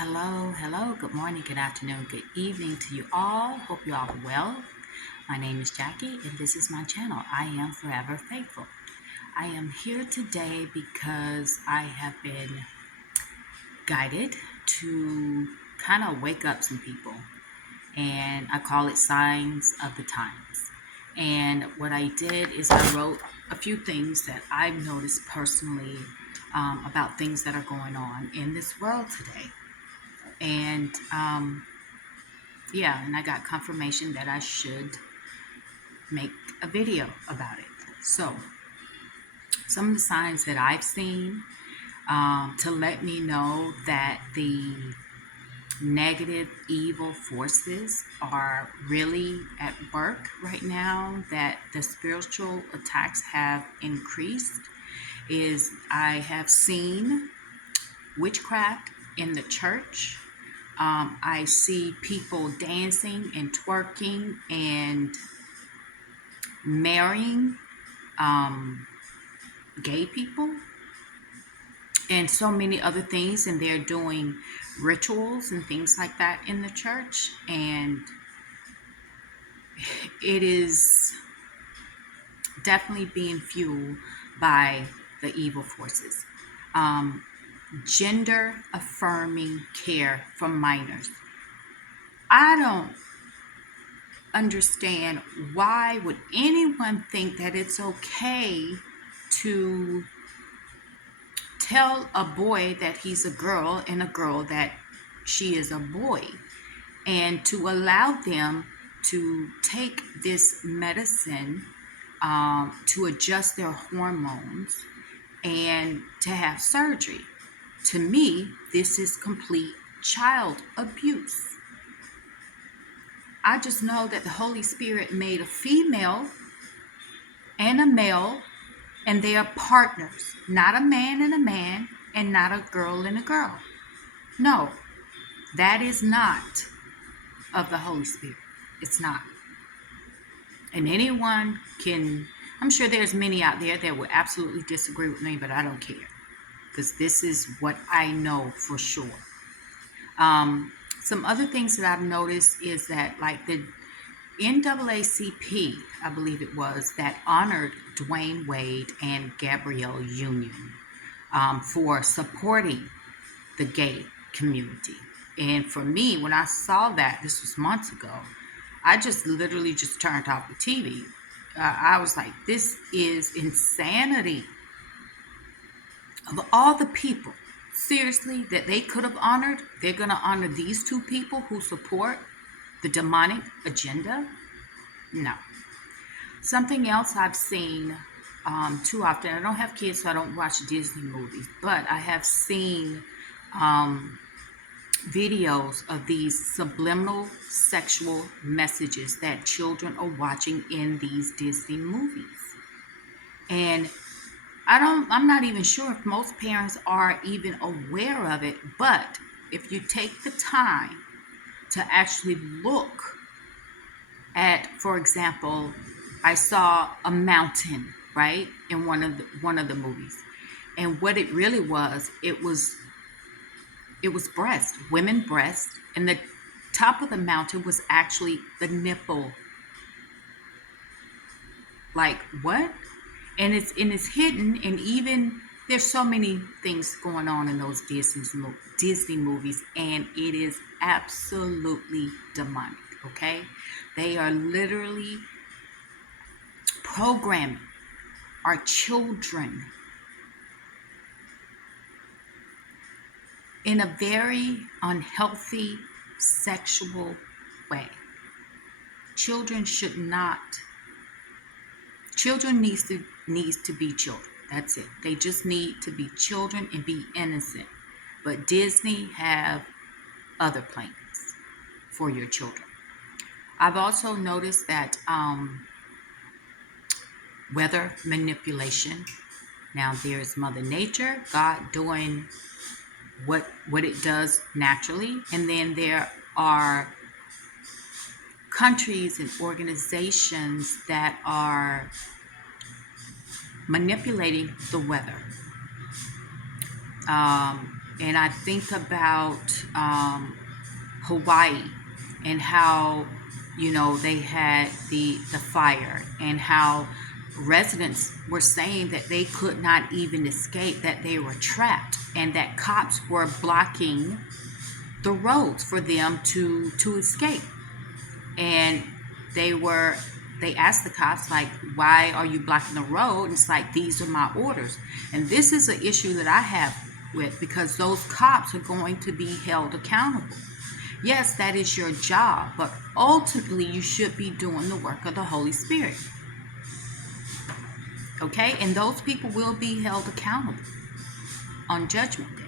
Hello, good morning, good afternoon, good evening to you all. Hope you all are well. My name is Jackie, and this is my channel. I am Forever Faithful. I am here today because I have been guided to kind of wake up some people, and I call it Signs of the Times. And what I did is I wrote a few things that I've noticed personally about things that are going on in this world today. And yeah, and I got confirmation that I should make a video about it. So, some of the signs that I've seen to let me know that the negative, evil forces are really at work right now, that the spiritual attacks have increased, is I have seen witchcraft in the church. I see people dancing and twerking and marrying gay people and so many other things, and they're doing rituals and things like that in the church, and it is definitely being fueled by the evil forces. um, Gender affirming care for minors. I don't understand why would anyone think that it's okay to tell a boy that he's a girl and a girl that she is a boy, and to allow them to take this medicine to adjust their hormones and to have surgery. To me, this is complete child abuse. I just know that the Holy Spirit made a female and a male, and they are partners, not a man and a man, and not a girl and a girl. No, that is not of the Holy Spirit. It's not. And anyone can, I'm sure there's many out there that would absolutely disagree with me, but I don't care, because this is what I know for sure. Some other things that I've noticed is that, like the NAACP, I believe it was, that honored Dwayne Wade and Gabrielle Union for supporting the gay community. And for me, when I saw that, this was months ago, I just literally just turned off the TV. I was like, this is insanity. Of all the people, seriously, that they could have honored, they're going to honor these two people who support the demonic agenda? No. Something else I've seen too often, I don't have kids, so I don't watch Disney movies, but I have seen videos of these subliminal sexual messages that children are watching in these Disney movies. And I'm not even sure if most parents are even aware of it, but if you take the time to actually look at, for example, I saw a mountain, right, in one of the movies. And what it really was, it was breast, women breast, and the top of the mountain was actually the nipple. Like, what? And it's hidden, and even there's so many things going on in those Disney movies, and it is absolutely demonic. Okay, they are literally programming our children in a very unhealthy sexual way. Children should not. Children needs to be children. That's it. They just need to be children and be innocent. But Disney have other plans for your children. I've also noticed that weather manipulation. Now there's Mother Nature, God doing what it does naturally, and then there are countries and organizations that are manipulating the weather. And I think about Hawaii and how, they had the fire, and how residents were saying that they could not even escape, that they were trapped, and that cops were blocking the roads for them to escape. And they asked the cops, like, why are you blocking the road? And it's like, these are my orders. And this is an issue that I have with, because those cops are going to be held accountable. Yes, that is your job, but ultimately you should be doing the work of the Holy Spirit. Okay? And those people will be held accountable on Judgment Day.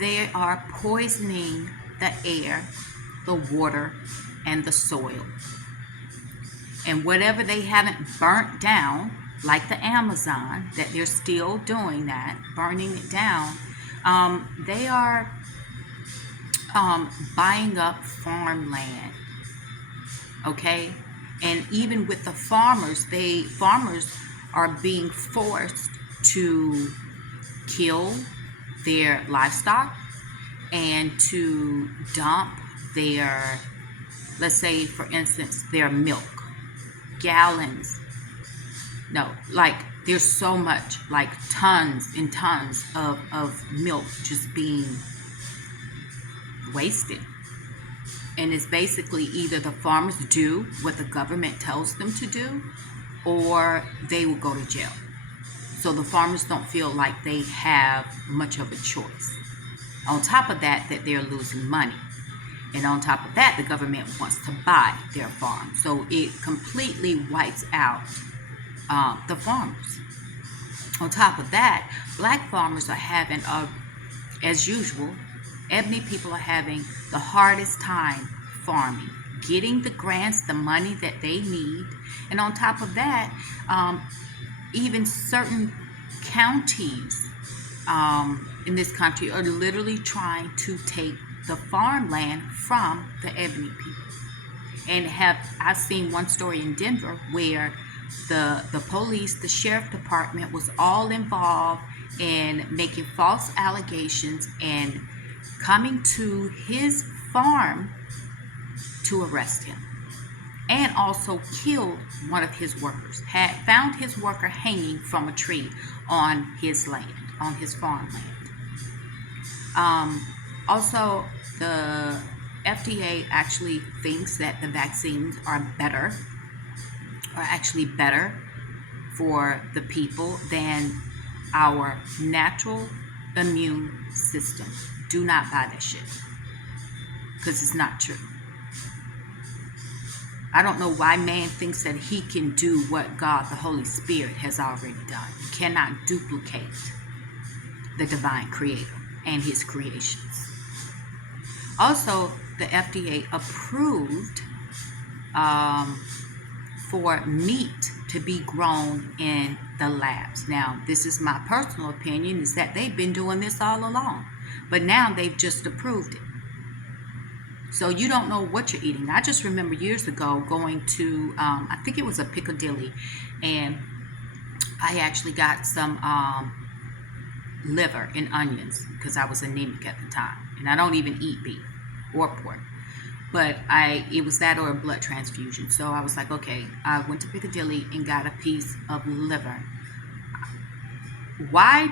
They are poisoning the air, the water, and the soil. And whatever they haven't burnt down, like the Amazon, that they're still doing that, burning it down, they are buying up farmland. Okay? And even with the farmers are being forced to kill their livestock and to dump their, let's say for instance, their milk, gallons. No, like there's so much, like tons and tons of milk just being wasted. And it's basically either the farmers do what the government tells them to do, or they will go to jail. So the farmers don't feel like they have much of a choice. On top of that, they're losing money. And on top of that, the government wants to buy their farm. So it completely wipes out the farmers. On top of that, black farmers are having, as usual, ebony people are having the hardest time farming, getting the grants, the money that they need. And on top of that, even certain counties in this country are literally trying to take the farmland from the ebony people. And I've seen one story in Denver where the police, the sheriff department was all involved in making false allegations and coming to his farm to arrest him, and also killed one of his workers. Had found his worker hanging from a tree on his land, on his farmland. Also, the FDA actually thinks that the vaccines are actually better for the people than our natural immune system. Do not buy that shit, because it's not true. I don't know why man thinks that he can do what God, the Holy Spirit, has already done. He cannot duplicate the divine creator and his creations. Also, the FDA approved for meat to be grown in the labs. Now, this is my personal opinion, is that they've been doing this all along, but now they've just approved it. So you don't know what you're eating. I just remember years ago going to, I think it was a Piccadilly, and I actually got some liver and onions because I was anemic at the time, and I don't even eat beef or pork. But it was that or a blood transfusion. So I was like, okay, I went to Piccadilly and got a piece of liver. Why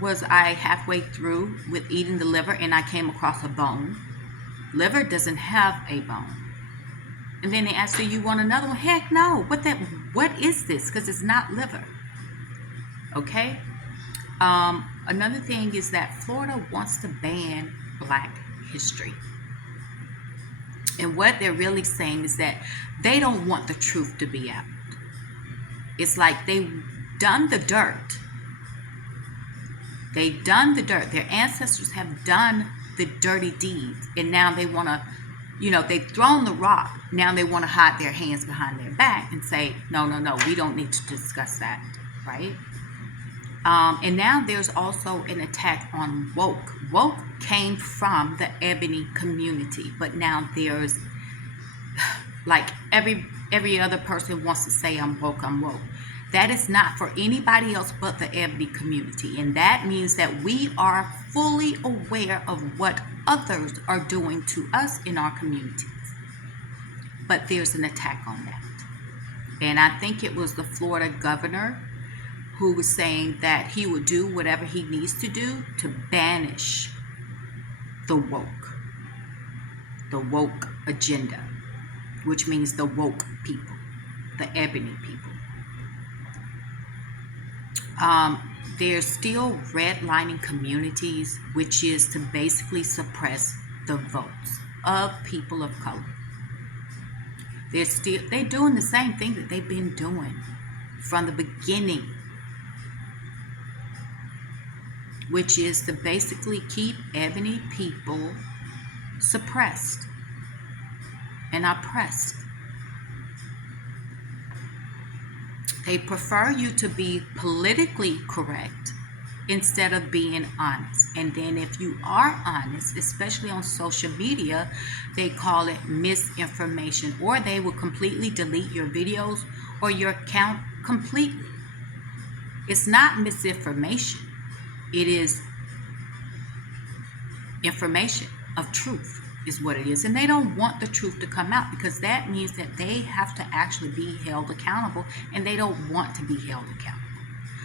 was I halfway through with eating the liver and I came across a bone? Liver doesn't have a bone. And then they asked, do you want another one? Heck no. What is this? Because it's not liver. Okay? Another thing is that Florida wants to ban Black history. And what they're really saying is that they don't want the truth to be out. It's like they've done the dirt. They've done the dirt. Their ancestors have done the dirty deeds. And now they want to, they've thrown the rock. Now they want to hide their hands behind their back and say, no, we don't need to discuss that, right? And now there's also an attack on woke. Woke came from the ebony community, but now there's, like, every other person wants to say I'm woke. That is not for anybody else but the ebony community. And that means that we are fully aware of what others are doing to us in our communities. But there's an attack on that. And I think it was the Florida governor who was saying that he would do whatever he needs to do to banish the woke agenda, which means the woke people, the ebony people. There's still redlining communities, which is to basically suppress the votes of people of color. They're doing the same thing that they've been doing from the beginning, which is to basically keep ebony people suppressed and oppressed. They prefer you to be politically correct instead of being honest. And then if you are honest, especially on social media, they call it misinformation, or they will completely delete your videos or your account completely. It's not misinformation. It is information of truth is what it is. And they don't want the truth to come out, because that means that they have to actually be held accountable, and they don't want to be held accountable.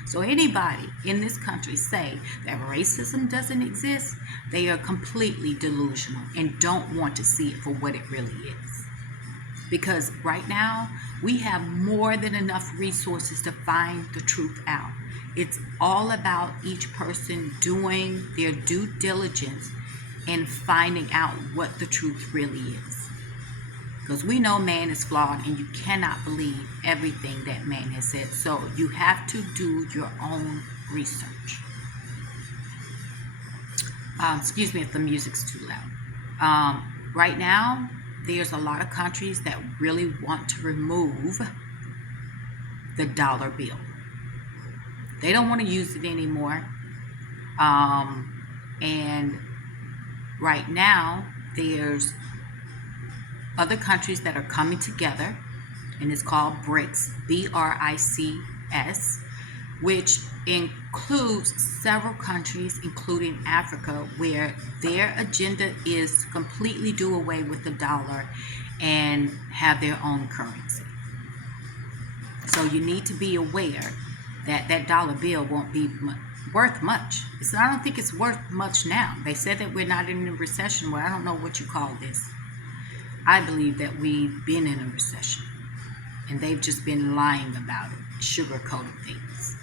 So anybody in this country say that racism doesn't exist, they are completely delusional and don't want to see it for what it really is. Because right now, we have more than enough resources to find the truth out. It's all about each person doing their due diligence and finding out what the truth really is. Because we know man is flawed, and you cannot believe everything that man has said. So you have to do your own research. Excuse me if the music's too loud. Right now, there's a lot of countries that really want to remove the dollar bill. They don't want to use it anymore. And right now, there's other countries that are coming together, and it's called BRICS, BRICS, which includes several countries, including Africa, where their agenda is to completely do away with the dollar and have their own currency. So you need to be aware that that dollar bill won't be worth much. I don't think it's worth much now. They said that we're not in a recession. Well, I don't know what you call this. I believe that we've been in a recession, and they've just been lying about it, sugarcoating things.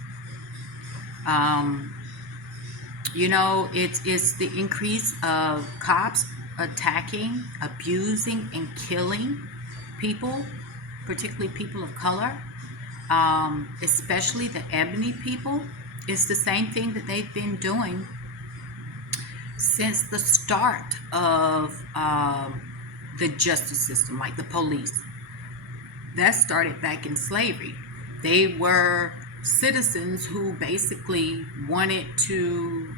It's the increase of cops attacking, abusing, and killing people, particularly people of color, especially the ebony people. It's the same thing that they've been doing since the start of the justice system, like the police. That started back in slavery. They were citizens who basically wanted to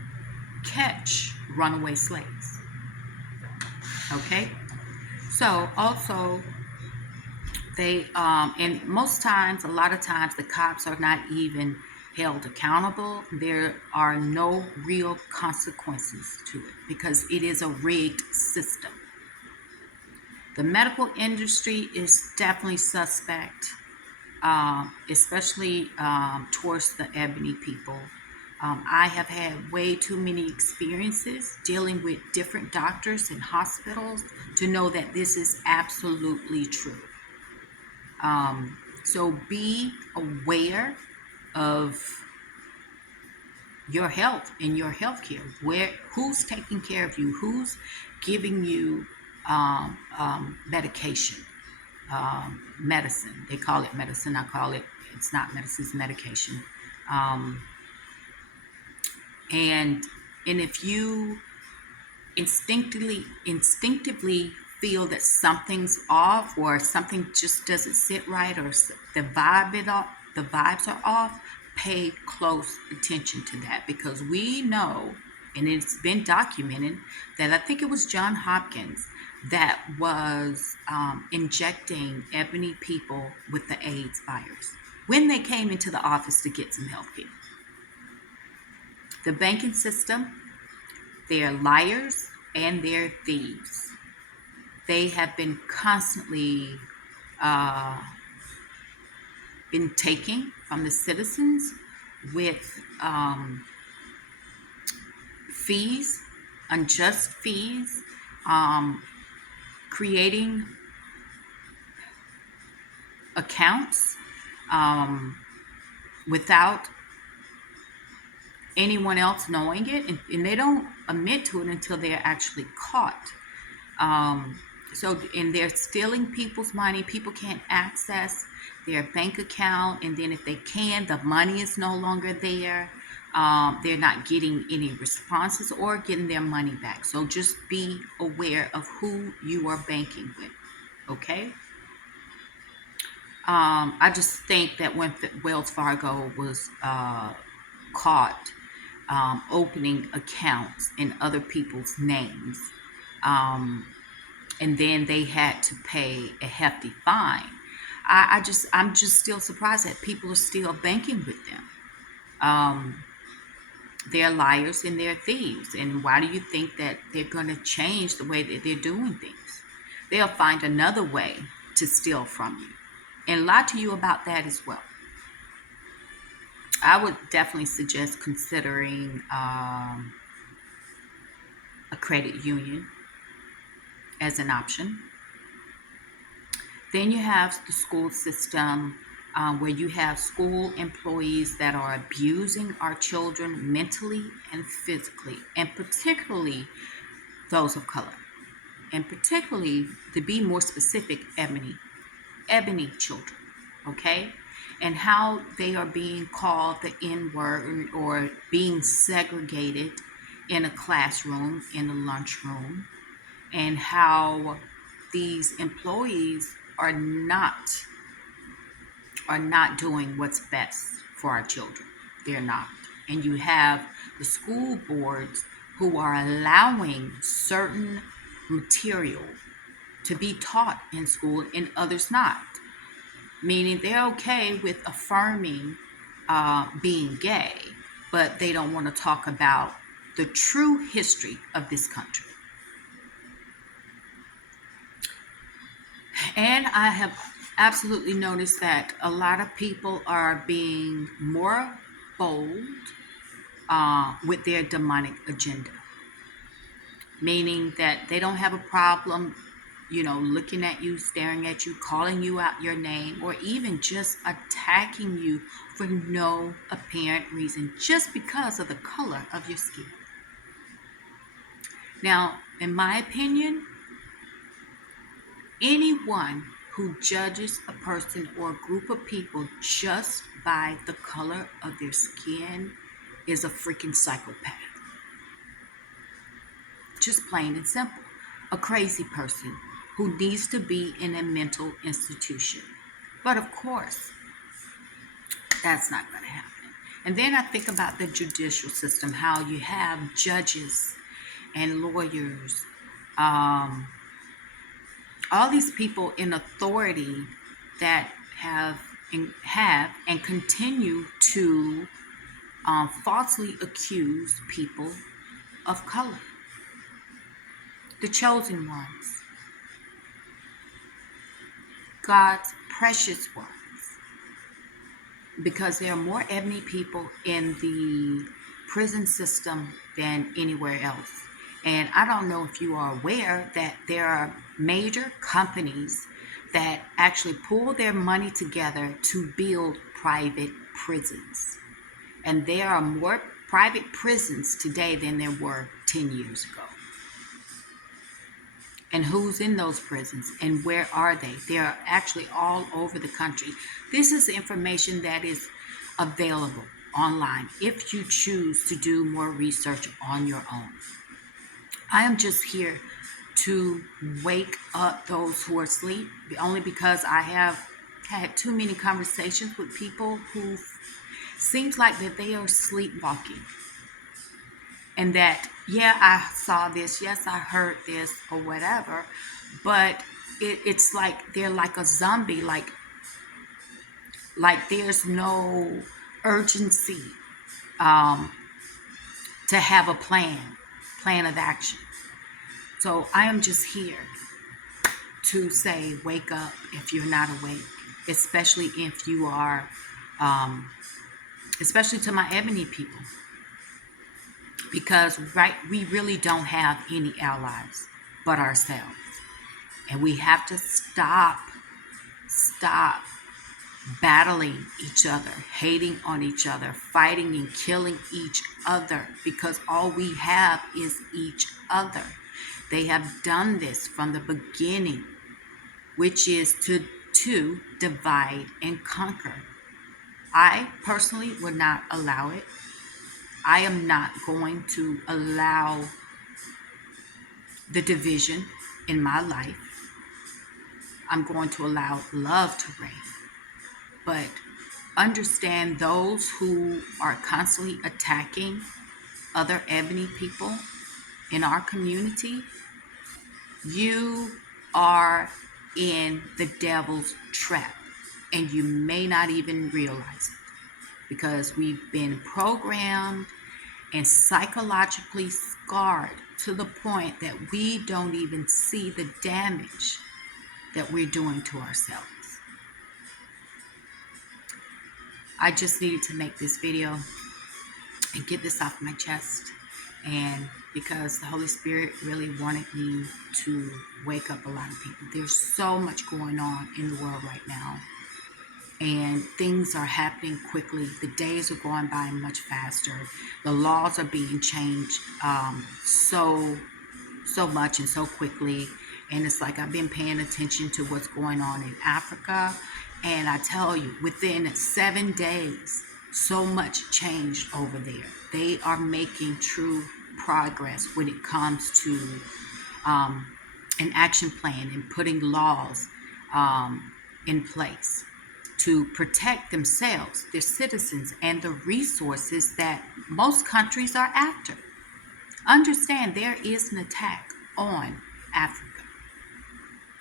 catch runaway slaves. Okay? So also, they, and most times, a lot of times, the cops are not even held accountable. There are no real consequences to it because it is a rigged system. The medical industry is definitely suspect, especially towards the ebony people. I have had way too many experiences dealing with different doctors and hospitals to know that this is absolutely true. So be aware of your health and your health care. Who's taking care of you? Who's giving you medication, medicine? They call it medicine. I call it, it's not medicine, it's medication. And if you instinctively feel that something's off, or something just doesn't sit right, or the vibes are off, pay close attention to that, because we know, and it's been documented, that I think it was John Hopkins that was injecting ebony people with the AIDS virus. when they came into the office to get some health care. The banking system, they're liars and they're thieves. They have been constantly uh, been taking from the citizens with fees, unjust fees, um, creating accounts without anyone else knowing it, and they don't admit to it until they're actually caught. Um, and they're stealing people's money. People can't access their bank account, and then if they can, the money is no longer there. They're not getting any responses or getting their money back. So just be aware of who you are banking with. Okay. I just think that when Wells Fargo was caught opening accounts in other people's names, um, and then they had to pay a hefty fine. I'm just still surprised that people are still banking with them. Um, they're liars and they're thieves. And why do you think that they're going to change the way that they're doing things? They'll find another way to steal from you and lie to you about that as well. I would definitely suggest considering a credit union as an option. Then you have the school system where you have school employees that are abusing our children mentally and physically, and particularly those of color. And particularly, to be more specific, ebony children, okay? And how they are being called the N word or being segregated in a classroom, in a lunchroom, and how these employees are not doing what's best for our children. They're not. And you have the school boards who are allowing certain material to be taught in school and others not. Meaning they're okay with affirming being gay, but they don't want to talk about the true history of this country. And I have absolutely noticed that a lot of people are being more bold with their demonic agenda, meaning that they don't have a problem, looking at you, staring at you, calling you out your name, or even just attacking you for no apparent reason, just because of the color of your skin. Now, in my opinion, anyone who judges a person or a group of people just by the color of their skin is a freaking psychopath. Just plain and simple. A crazy person who needs to be in a mental institution. But of course, that's not going to happen. And then I think about the judicial system, how you have judges and lawyers, all these people in authority that have and continue to falsely accuse people of color, the chosen ones, God's precious ones, because there are more ebony people in the prison system than anywhere else. And I don't know if you are aware that there are major companies that actually pull their money together to build private prisons. And there are more private prisons today than there were 10 years ago. And who's in those prisons and where are they? They are actually all over the country. This is information that is available online if you choose to do more research on your own. I am just here to wake up those who are asleep, only because I have had too many conversations with people who seems like that they are sleepwalking. And that, yeah, I saw this, yes, I heard this, or whatever, but it's like they're like a zombie, like Like there's no urgency um, to have a plan of action. So I am just here to say, wake up if you're not awake, especially if you are, um, especially to my ebony people, because right, we really don't have any allies but ourselves, and we have to stop battling each other, hating on each other, fighting and killing each other, because all we have is each other. They have done this from the beginning, which is to divide and conquer. I personally would not allow it. I am not going to allow the division in my life. I'm going to allow love to reign. But understand those who are constantly attacking other ebony people in our community, you are in the devil's trap, and you may not even realize it, because we've been programmed and psychologically scarred to the point that we don't even see the damage that we're doing to ourselves. I just needed to make this video and get this off my chest, and because the Holy Spirit really wanted me to wake up a lot of people. There's so much going on in the world right now, and things are happening quickly. The days are going by much faster. The laws are being changed so much and so quickly, and it's like I've been paying attention to what's going on in Africa, and I tell you, within 7 days, so much changed over there. They are making true progress when it comes to an action plan and putting laws in place to protect themselves, their citizens, and the resources that most countries are after. Understand, there is an attack on Africa.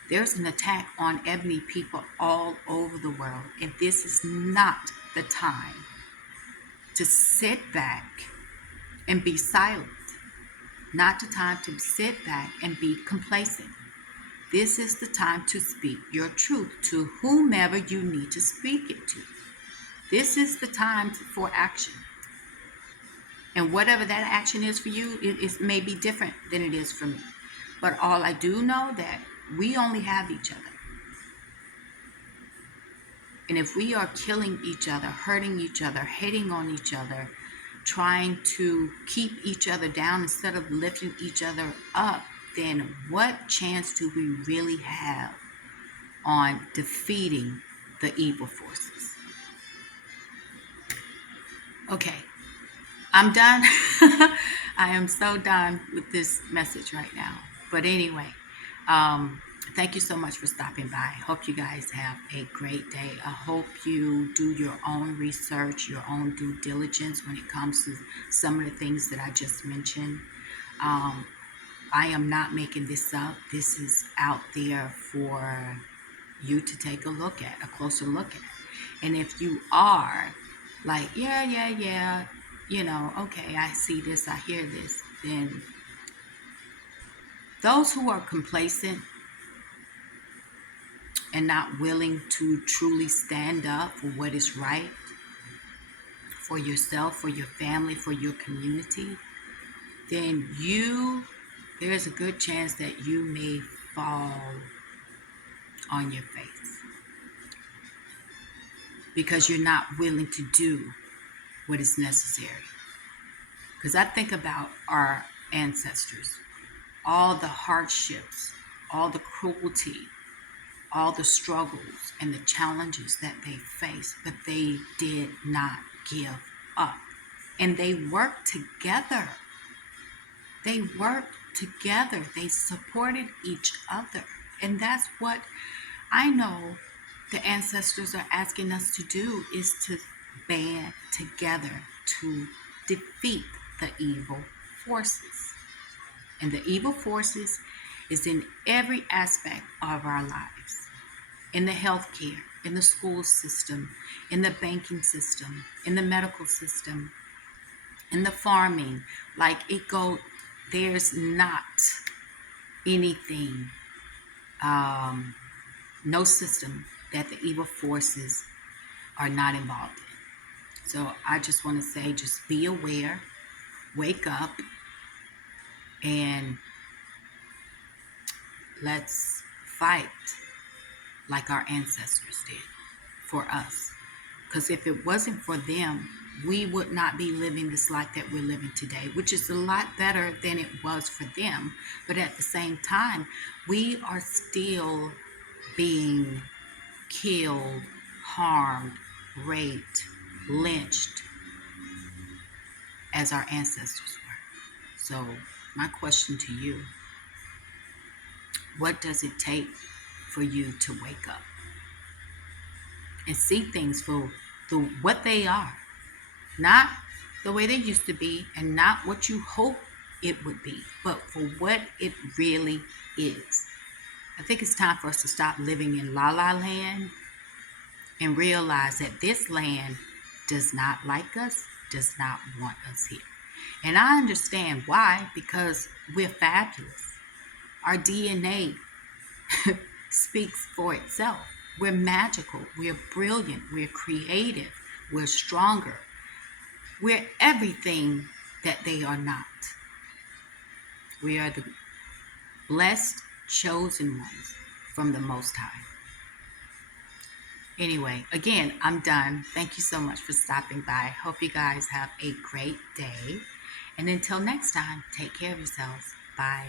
There's an attack on ebony people all over the world, and this is not the time to sit back and be silent. Not the time to sit back and be complacent. This is the time to speak your truth to whomever you need to speak it to. This is the time for action. And whatever that action is for you, it may be different than it is for me. But all I do know that we only have each other. And if we are killing each other, hurting each other, hating on each other, trying to keep each other down instead of lifting each other up, then what chance do we really have on defeating the evil forces? Okay, I'm done. I am so done with this message right now. But anyway, thank you so much for stopping by. I hope you guys have a great day. I hope you do your own research, your own due diligence when it comes to some of the things that I just mentioned. I am not making this up. This is out there for you to take a look at, a closer look at. And if you are like, yeah, okay, I see this, I hear this, then those who are complacent and not willing to truly stand up for what is right for yourself, for your family, for your community, then there's a good chance that you may fall on your face because you're not willing to do what is necessary. Because I think about our ancestors, all the hardships, all the cruelty, all the struggles and the challenges that they faced, but they did not give up. And they worked together. They worked together. They supported each other. And that's what I know the ancestors are asking us to do, is to band together to defeat the evil forces. And the evil forces is in every aspect of our lives. In the healthcare, in the school system, in the banking system, in the medical system, in the farming. Like there's not anything, no system that the evil forces are not involved in. So I just want to say, just be aware, wake up, and let's fight like our ancestors did for us. Because if it wasn't for them, we would not be living this life that we're living today, which is a lot better than it was for them. But at the same time, we are still being killed, harmed, raped, lynched as our ancestors were. So my question to you, what does it take for you to wake up and see things for what they are? Not the way they used to be and not what you hope it would be, but for what it really is. I think it's time for us to stop living in la la land and realize that this land does not like us, does not want us here. And I understand why, because we're fabulous. Our DNA speaks for itself. We're magical, we're brilliant, we're creative, we're stronger. We're everything that they are not. We are the blessed, chosen ones from the Most High. Anyway, again, I'm done. Thank you so much for stopping by. Hope you guys have a great day. And until next time, take care of yourselves. Bye.